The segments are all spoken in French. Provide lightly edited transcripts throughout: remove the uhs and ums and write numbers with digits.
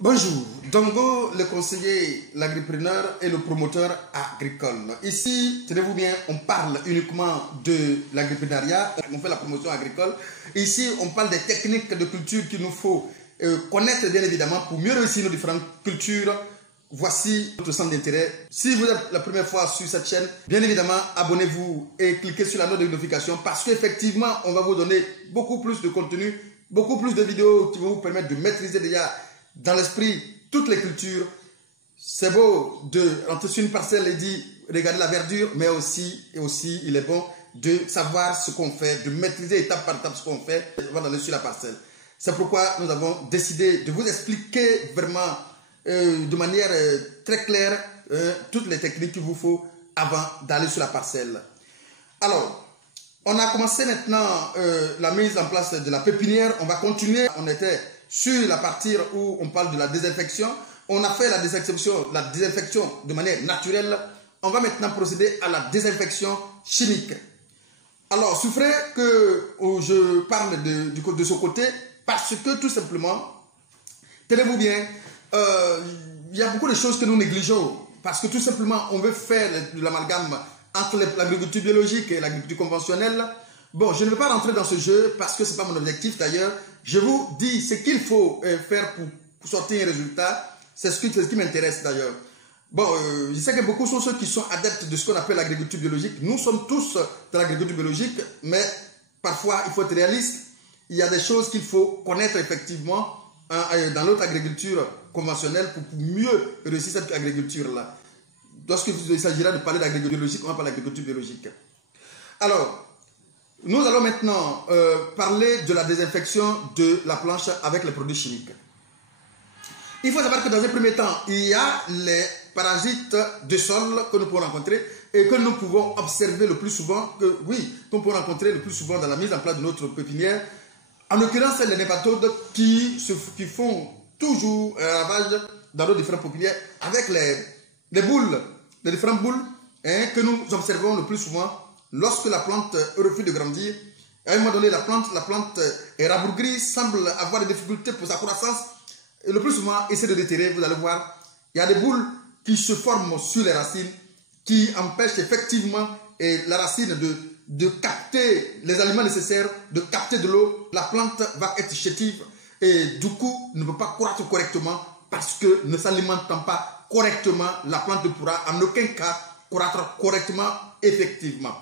Bonjour, Dongo, le conseiller, l'agripreneur et le promoteur agricole. Ici, tenez-vous bien, on parle uniquement de l'agripreneuriat, on fait la promotion agricole. Ici, on parle des techniques de culture qu'il nous faut connaître bien évidemment pour mieux réussir nos différentes cultures. Voici notre centre d'intérêt. Si vous êtes la première fois sur cette chaîne, bien évidemment, abonnez-vous et cliquez sur la note de notification parce qu'effectivement, on va vous donner beaucoup plus de contenu, beaucoup plus de vidéos qui vont vous permettre de maîtriser déjà dans l'esprit toutes les cultures. C'est beau de rentrer sur une parcelle et dire regarder la verdure, mais aussi il est bon de savoir ce qu'on fait, de maîtriser étape par étape ce qu'on fait avant d'aller sur la parcelle. C'est pourquoi nous avons décidé de vous expliquer vraiment de manière très claire toutes les techniques qu'il vous faut avant d'aller sur la parcelle. Alors, on a commencé maintenant la mise en place de la pépinière. On va continuer. On était sur la partie où on parle de la désinfection. On a fait la désinfection de manière naturelle. On va maintenant procéder à la désinfection chimique. Alors, souffrez que je parle de ce côté parce que tout simplement, tenez-vous bien, il y a beaucoup de choses que nous négligeons parce que tout simplement, on veut faire de l'amalgame entre l'agriculture biologique et l'agriculture conventionnelle. Bon, je ne vais pas rentrer dans ce jeu parce que ce n'est pas mon objectif d'ailleurs. Je vous dis ce qu'il faut faire pour sortir un résultat. C'est ce qui m'intéresse d'ailleurs. Bon, je sais que beaucoup sont ceux qui sont adeptes de ce qu'on appelle l'agriculture biologique. Nous sommes tous dans l'agriculture biologique, mais parfois il faut être réaliste. Il y a des choses qu'il faut connaître effectivement dans l'autre agriculture conventionnelle pour mieux réussir cette agriculture-là. Lorsqu'il s'agira de parler d'agriculture biologique, on va parler d'agriculture biologique. Alors, nous allons maintenant parler de la désinfection de la planche avec les produits chimiques. Il faut savoir que dans un premier temps, il y a les parasites de sol que nous pouvons rencontrer et que nous pouvons observer le plus souvent, qu'on peut rencontrer le plus souvent dans la mise en place de notre pépinière. En l'occurrence, c'est les nématodes qui font toujours ravage dans nos différentes pépinières avec les boules, les différentes boules que nous observons le plus souvent. Lorsque la plante refuse de grandir, à un moment donné, la plante est rabougrie, semble avoir des difficultés pour sa croissance. Et le plus souvent, essaie de déterrer, vous allez voir, il y a des boules qui se forment sur les racines, qui empêchent effectivement la racine de capter les aliments nécessaires, de capter de l'eau. La plante va être chétive et du coup, ne peut pas croître correctement parce que ne s'alimentant pas correctement, la plante ne pourra en aucun cas croître correctement, effectivement.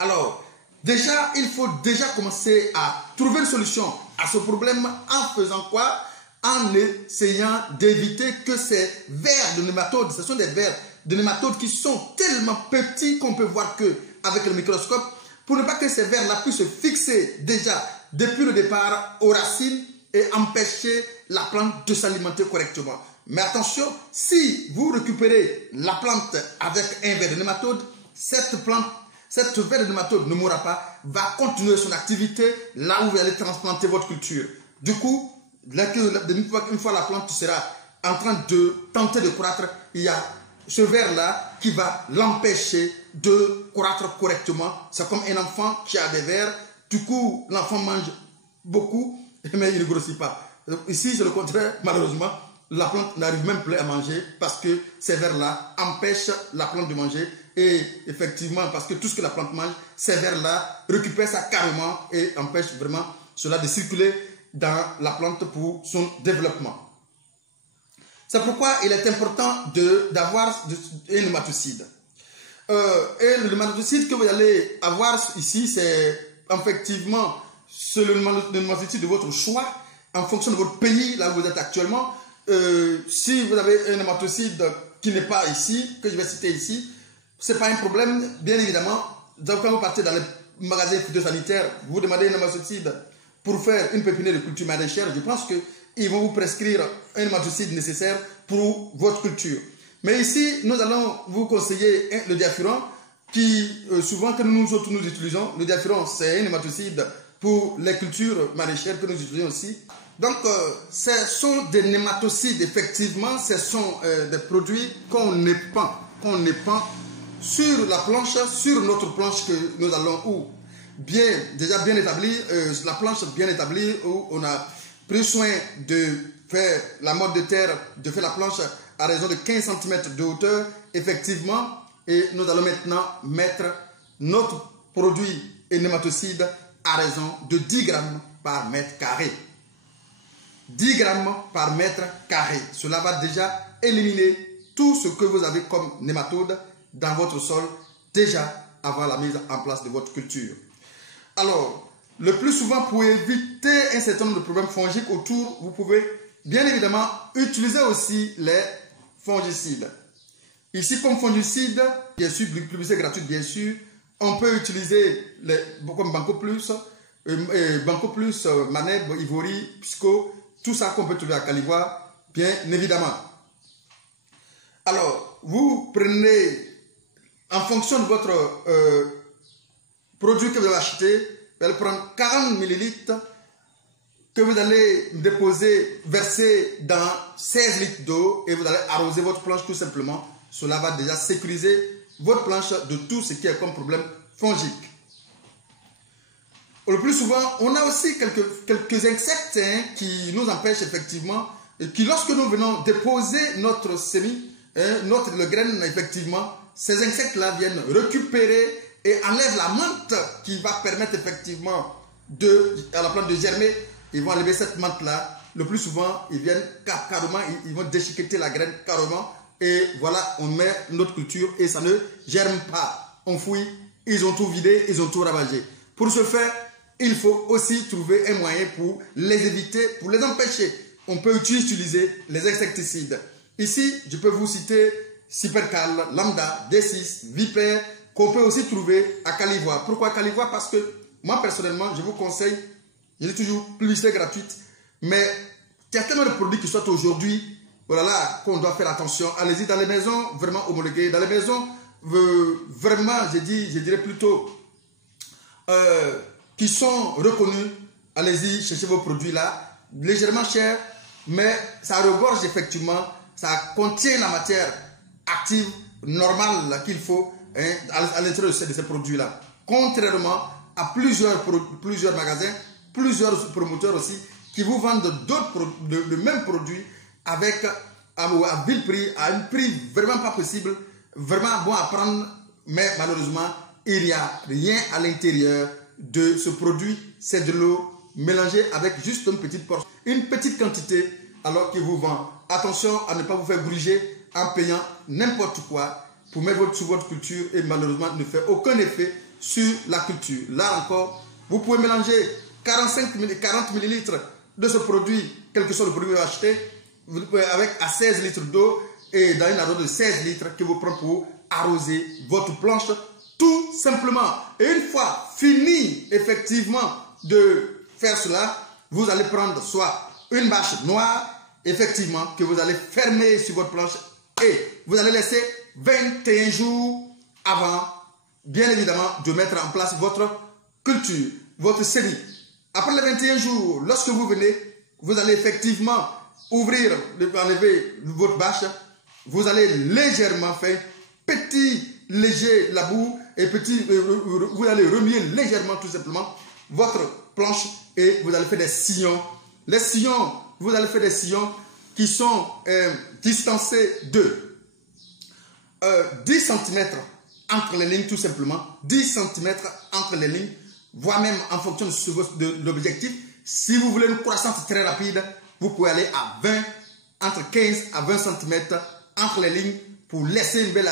Alors, déjà, il faut déjà commencer à trouver une solution à ce problème en faisant quoi? En essayant d'éviter que ces vers de nématodes, ce sont des vers de nématodes qui sont tellement petits qu'on peut voir qu'avec le microscope, pour ne pas que ces vers-là puissent se fixer déjà depuis le départ aux racines et empêcher la plante de s'alimenter correctement. Mais attention, si vous récupérez la plante avec un ver de nématode, cette ver de nématode ne mourra pas, va continuer son activité là où vous allez transplanter votre culture. Du coup, une fois la plante sera en train de tenter de croître, il y a ce ver-là qui va l'empêcher de croître correctement. C'est comme un enfant qui a des vers. Du coup, l'enfant mange beaucoup, mais il ne grossit pas. Ici, c'est le contraire. Malheureusement, la plante n'arrive même plus à manger parce que ces vers-là empêchent la plante de manger. Et effectivement, parce que tout ce que la plante mange, ces vers-là récupèrent ça carrément et empêchent vraiment cela de circuler dans la plante pour son développement. C'est pourquoi il est important d'avoir un nématocide. Et le nématocide que vous allez avoir ici, c'est effectivement le nématocide de votre choix en fonction de votre pays, là où vous êtes actuellement. Si vous avez un nématocide qui n'est pas ici, que je vais citer ici, ce n'est pas un problème, bien évidemment. Donc, quand vous partez dans les magasins phytosanitaires, vous demandez un nématocide pour faire une pépinière de culture maraîchère, je pense qu'ils vont vous prescrire un nématocide nécessaire pour votre culture. Mais ici, nous allons vous conseiller le diafuron, qui souvent que nous utilisons. Le diafuron, c'est un nématocide pour les cultures maraîchères que nous utilisons aussi. Donc, ce sont des nématocides, effectivement, ce sont des produits qu'on épand sur la planche, sur notre planche que nous allons déjà bien établie, la planche bien établie où on a pris soin de fait la mode de terre, de faire la planche à raison de 15 cm de hauteur, effectivement. Et nous allons maintenant mettre notre produit et nématocide à raison de 10 grammes par mètre carré. 10 grammes par mètre carré. Cela va déjà éliminer tout ce que vous avez comme nématode dans votre sol déjà avant la mise en place de votre culture. Alors, le plus souvent, pour éviter un certain nombre de problèmes fongiques autour, vous pouvez bien évidemment utiliser aussi les fongicides. Ici, comme fongicide, bien sûr, publicité gratuite, bien sûr, on peut utiliser les, comme Banco Plus, Maneb, Ivory, Pisco, tout ça qu'on peut trouver à Calivoire, bien évidemment. Alors, vous prenez, en fonction de votre produit que vous avez acheté, vous allez prendre 40 ml que vous allez déposer, verser dans 16 litres d'eau et vous allez arroser votre planche tout simplement. Cela va déjà sécuriser votre planche de tout ce qui est comme problème fongique. Le plus souvent, on a aussi quelques insectes qui nous empêchent effectivement, et qui lorsque nous venons déposer notre semis, le graine, effectivement, ces insectes-là viennent récupérer et enlèvent la menthe qui va permettre effectivement à la plante de germer. Ils vont enlever cette menthe-là. Le plus souvent, ils viennent carrément, ils vont déchiqueter la graine carrément. Et voilà, on met notre culture et ça ne germe pas. On fouille, ils ont tout vidé, ils ont tout ravagé. Pour ce faire, il faut aussi trouver un moyen pour les éviter, pour les empêcher. On peut utiliser les insecticides. Ici, je peux vous citer Cypercal, Lambda, D6, Viper, qu'on peut aussi trouver à Calivoire. Pourquoi Calivoire? Parce que moi, personnellement, je vous conseille, je dis toujours publicité gratuite, mais il y a tellement de produits qui sortent aujourd'hui, voilà, qu'on doit faire attention. Allez-y dans les maisons vraiment homologuées, dans les maisons vraiment, je dirais plutôt, qui sont reconnus. Allez-y, cherchez vos produits là, légèrement chers, mais ça regorge effectivement, ça contient la matière active normale qu'il faut à l'intérieur de ces produits là. Contrairement à plusieurs magasins, plusieurs promoteurs aussi, qui vous vendent le même produit avec à vil prix, à un prix vraiment pas possible, vraiment bon à prendre, mais malheureusement, il n'y a rien à l'intérieur de ce produit. C'est de l'eau mélangée avec juste une petite portion, une petite quantité, alors qu'il vous vend. Attention à ne pas vous faire gruger en payant n'importe quoi pour mettre sur votre culture et malheureusement ne fait aucun effet sur la culture. Là encore, vous pouvez mélanger 40 ml de ce produit, quel que soit le produit que vous achetez, avec à 16 litres d'eau et dans une arrose de 16 litres que vous prenez pour arroser votre planche tout simplement. Et une fois fini effectivement de faire cela, vous allez prendre soit une bâche noire, effectivement, que vous allez fermer sur votre planche et vous allez laisser 21 jours avant, bien évidemment, de mettre en place votre culture, votre semis. Après les 21 jours, lorsque vous venez, vous allez effectivement enlever votre bâche, vous allez légèrement faire petit, léger labour et vous allez remuer légèrement tout simplement votre planche et vous allez faire des sillons. Les sillons, vous allez faire des sillons qui sont distancés de 10 cm entre les lignes tout simplement, 10 cm entre les lignes, voire même en fonction de l'objectif. Si vous voulez une croissance très rapide, vous pouvez aller à 20, entre 15 à 20 cm entre les lignes pour laisser une belle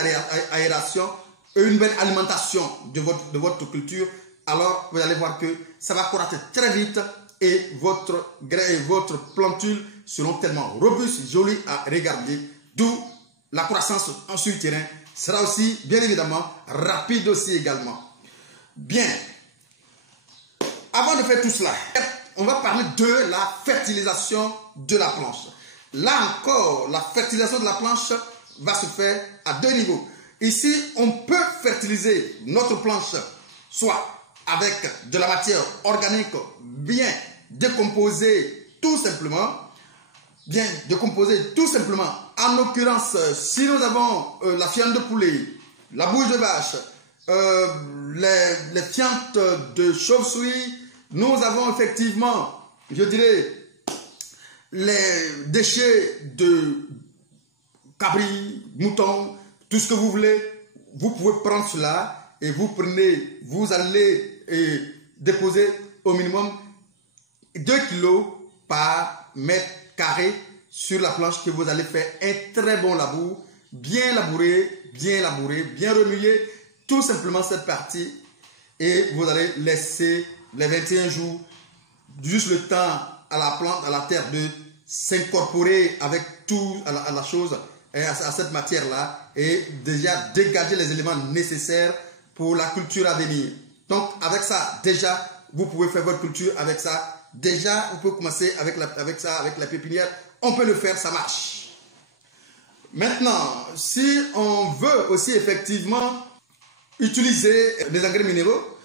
aération et une belle alimentation de votre culture. Alors, vous allez voir que ça va croître très vite et votre grain et votre plantule seront tellement robustes, jolies à regarder, d'où la croissance en sur le terrain sera aussi, bien évidemment, rapide aussi également. Bien. Avant de faire tout cela, on va parler de la fertilisation de la planche. Là encore, la fertilisation de la planche va se faire à deux niveaux. Ici, on peut fertiliser notre planche soit avec de la matière organique bien décomposée tout simplement. Bien décomposée tout simplement. En l'occurrence, si nous avons la fiente de poulet, la bouche de vache, les fientes de chauve-souris, nous avons effectivement, je dirais, les déchets de cabri, mouton, tout ce que vous voulez, vous pouvez prendre cela et vous prenez, vous allez déposer au minimum 2 kilos par mètre carré sur la planche que vous allez faire un très bon labour, bien labouré, bien remuer tout simplement cette partie et vous allez laisser les 21 jours juste le temps à la plante, à la terre de s'incorporer avec tout à la chose, à cette matière-là et déjà dégager les éléments nécessaires pour la culture à venir. Donc avec ça, déjà, vous pouvez faire votre culture avec ça. Déjà, vous pouvez commencer avec la pépinière. On peut le faire, ça marche. Maintenant, si on veut aussi effectivement utiliser des engrais minéraux,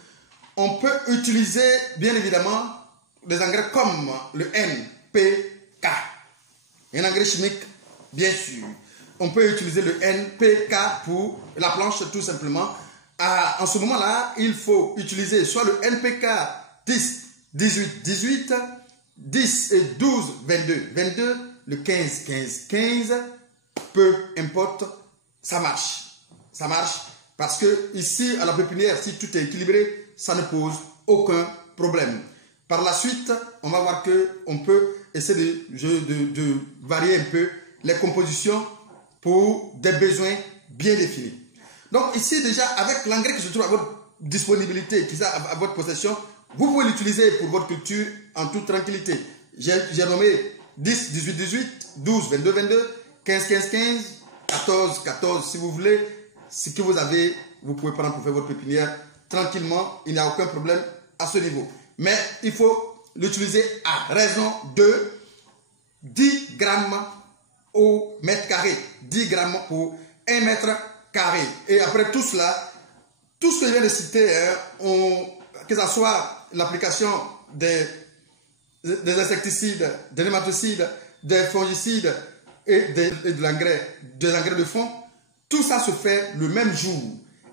on peut utiliser bien évidemment des engrais comme le NPK. Un engrais chimique, bien sûr. On peut utiliser le NPK pour la planche tout simplement. En ce moment-là, il faut utiliser soit le NPK 10, 18, 18, 10 et 12, 22, 22, le 15, 15, 15, peu importe, ça marche. Ça marche parce que ici, à la pépinière, si tout est équilibré, ça ne pose aucun problème. Par la suite, on va voir qu'on peut essayer de varier un peu les compositions pour des besoins bien définis. Donc ici déjà, avec l'engrais qui se trouve à votre disponibilité, qui est à votre possession, vous pouvez l'utiliser pour votre culture en toute tranquillité. J'ai nommé 10, 18, 18, 12, 22, 22, 15, 15, 15, 14, 14. Si vous voulez, ce que vous avez, vous pouvez prendre pour faire votre pépinière tranquillement. Il n'y a aucun problème à ce niveau. Mais il faut l'utiliser à raison de 10 grammes au mètre carré. 10 grammes pour 1 mètre carré. Et après tout cela, tout ce que je viens de citer, que ce soit l'application des insecticides, des nématicides, des fongicides et de l'engrais, des engrais de fond, tout ça se fait le même jour.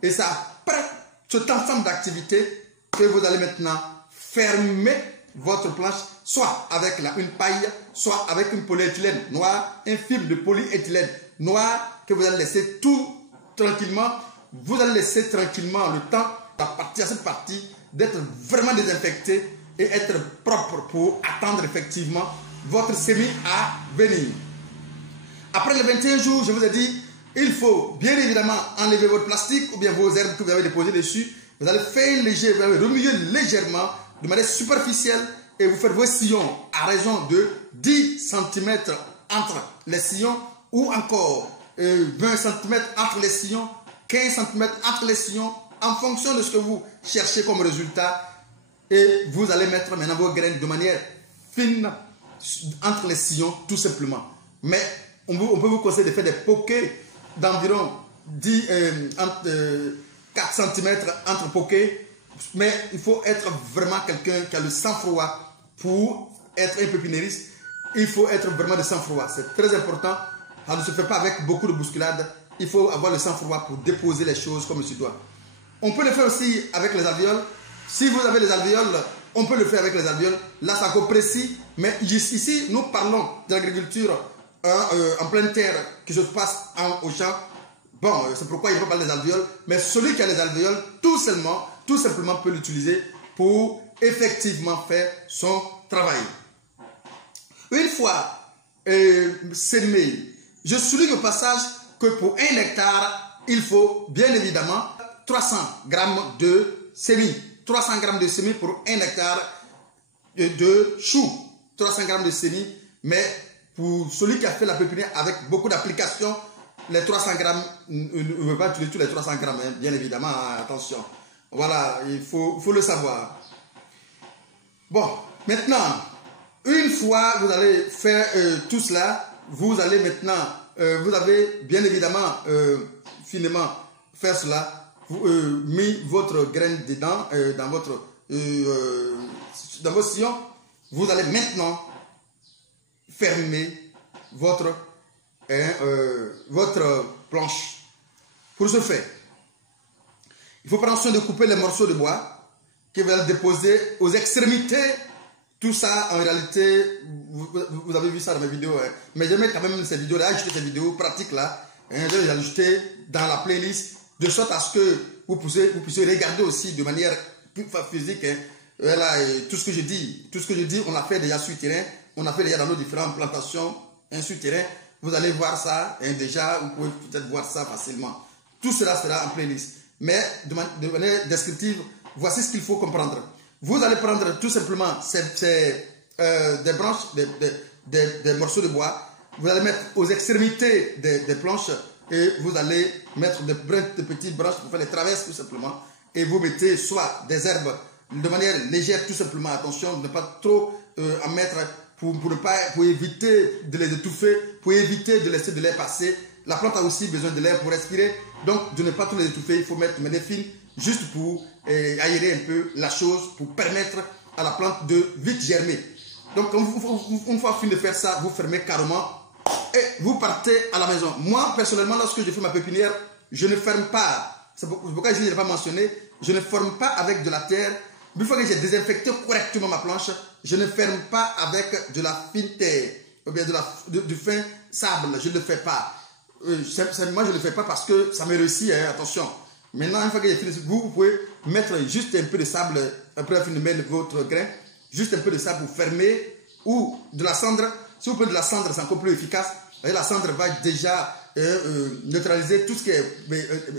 Et c'est après cet ensemble d'activités que vous allez maintenant fermer votre planche, soit avec une paille, soit avec une polyéthylène noire, un film de polyéthylène noir que vous allez laisser tout tranquillement. Vous allez laisser tranquillement le temps à cette partie d'être vraiment désinfecté et être propre pour attendre effectivement votre semis à venir. Après les 21 jours, je vous ai dit, il faut bien évidemment enlever votre plastique ou bien vos herbes que vous avez déposées dessus. Vous allez faire léger, vous allez remuer légèrement de manière superficielle et vous faites vos sillons à raison de 10 cm entre les sillons ou encore 20 cm entre les sillons, 15 cm entre les sillons en fonction de ce que vous cherchez comme résultat. Et vous allez mettre maintenant vos graines de manière fine entre les sillons tout simplement. Mais on peut vous conseiller de faire des pokés d'environ 4 cm entre pokés. Mais il faut être vraiment quelqu'un qui a le sang-froid pour être un pépiniériste. Il faut être vraiment de sang-froid. C'est très important. Ça ne se fait pas avec beaucoup de bousculade. Il faut avoir le sang-froid pour déposer les choses comme il se doit. On peut le faire aussi avec les alvéoles. Si vous avez les alvéoles, on peut le faire avec les alvéoles. Là, c'est encore précis. Mais ici, nous parlons de l'agriculture en pleine terre qui se passe au champ. Bon, c'est pourquoi il faut parler des alvéoles. Mais celui qui a les alvéoles, tout simplement peut l'utiliser pour effectivement faire son travail. Une fois sémé, je souligne au passage que pour 1 hectare, il faut bien évidemment 300 grammes de semis. 300 grammes de semis pour 1 hectare de choux. 300 grammes de semis, mais pour celui qui a fait la pépinière avec beaucoup d'applications, les 300 grammes, ne veut pas utiliser tous les 300 grammes, hein, bien évidemment, attention. Voilà, il faut le savoir. Bon, maintenant, une fois vous allez faire tout cela, vous allez maintenant, vous avez bien évidemment finement faire cela, vous mis votre graine dedans, dans vos sillons, vous allez maintenant fermer votre planche. Pour ce faire, il faut prendre soin de couper les morceaux de bois que vous allez déposer aux extrémités Tout ça, en réalité, vous avez vu ça dans mes vidéos. Hein. Mais j'aimais quand même ces vidéos-là, ajouter ces vidéos pratiques-là. Hein, je vais les ajouter dans la playlist, de sorte à ce que vous puissiez regarder aussi de manière physique. Hein. Voilà, tout ce que je dis, on l'a fait déjà sur terrain. On a fait déjà dans nos différentes plantations, hein, sur terrain. Vous allez voir ça, hein, déjà, vous pouvez peut-être voir ça facilement. Tout cela sera en playlist. Mais de manière descriptive, voici ce qu'il faut comprendre. Vous allez prendre tout simplement des branches, des morceaux de bois. Vous allez mettre aux extrémités des planches et vous allez mettre de petites branches pour faire les traverses tout simplement. Et vous mettez soit des herbes de manière légère tout simplement. Attention de ne pas trop en mettre pour éviter de les étouffer, pour éviter de laisser de l'air passer. La plante a aussi besoin de l'air pour respirer. Donc de ne pas trop les étouffer, il faut mettre de manière fine juste pour aérer un peu la chose, pour permettre à la plante de vite germer. Donc, une fois fini de faire ça, vous fermez carrément et vous partez à la maison. Moi, personnellement, lorsque je fais ma pépinière, je ne ferme pas. C'est pourquoi je n'ai pas mentionné, je ne ferme pas avec de la terre. Une fois que j'ai désinfecté correctement ma planche, je ne ferme pas avec de la fine terre ou bien du fin sable. Je ne le fais pas. Moi, je ne le fais pas parce que ça me réussit, hein, attention. Maintenant, une fois que j'ai fini, vous pouvez mettre juste un peu de sable après avoir fini de mettre votre grain, juste un peu de sable pour fermer ou de la cendre. Si vous prenez de la cendre, c'est encore plus efficace. La cendre va déjà neutraliser tout ce qui est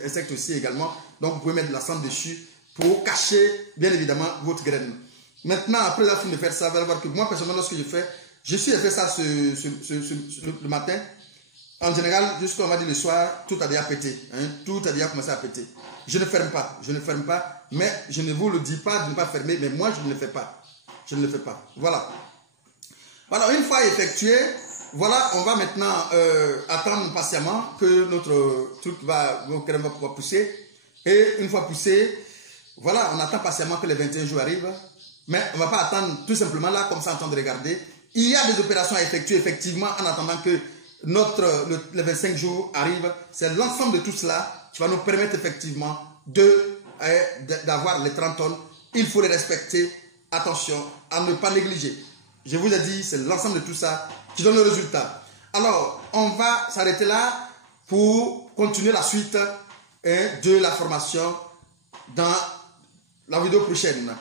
insectes aussi également. Donc, vous pouvez mettre de la cendre dessus pour cacher, bien évidemment, votre graine. Maintenant, après avoir fini de faire ça, vous allez voir que moi, personnellement, lorsque je suis fait ça le matin. En général, jusqu'à on va dire le soir, tout a déjà pété. Hein, tout a déjà commencé à péter. Je ne ferme pas, mais je ne vous le dis pas de ne pas fermer, mais moi je ne le fais pas. Je ne le fais pas. Voilà. Voilà, une fois effectué, voilà, on va maintenant attendre patiemment que notre truc votre graine va pouvoir pousser. Et une fois poussé, voilà, on attend patiemment que les 21 jours arrivent. Mais on ne va pas attendre tout simplement là, comme ça, en train de regarder. Il y a des opérations à effectuer effectivement en attendant que les 25 jours arrivent. C'est l'ensemble de tout cela qui va nous permettre effectivement d'avoir les 30 tonnes. Il faut les respecter. Attention à ne pas négliger. Je vous ai dit, c'est l'ensemble de tout ça qui donne le résultat. Alors, on va s'arrêter là pour continuer la suite de la formation dans la vidéo prochaine.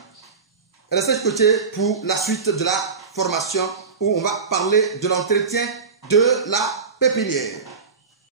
Restez côté pour la suite de la formation où on va parler de l'entretien de la pépinière.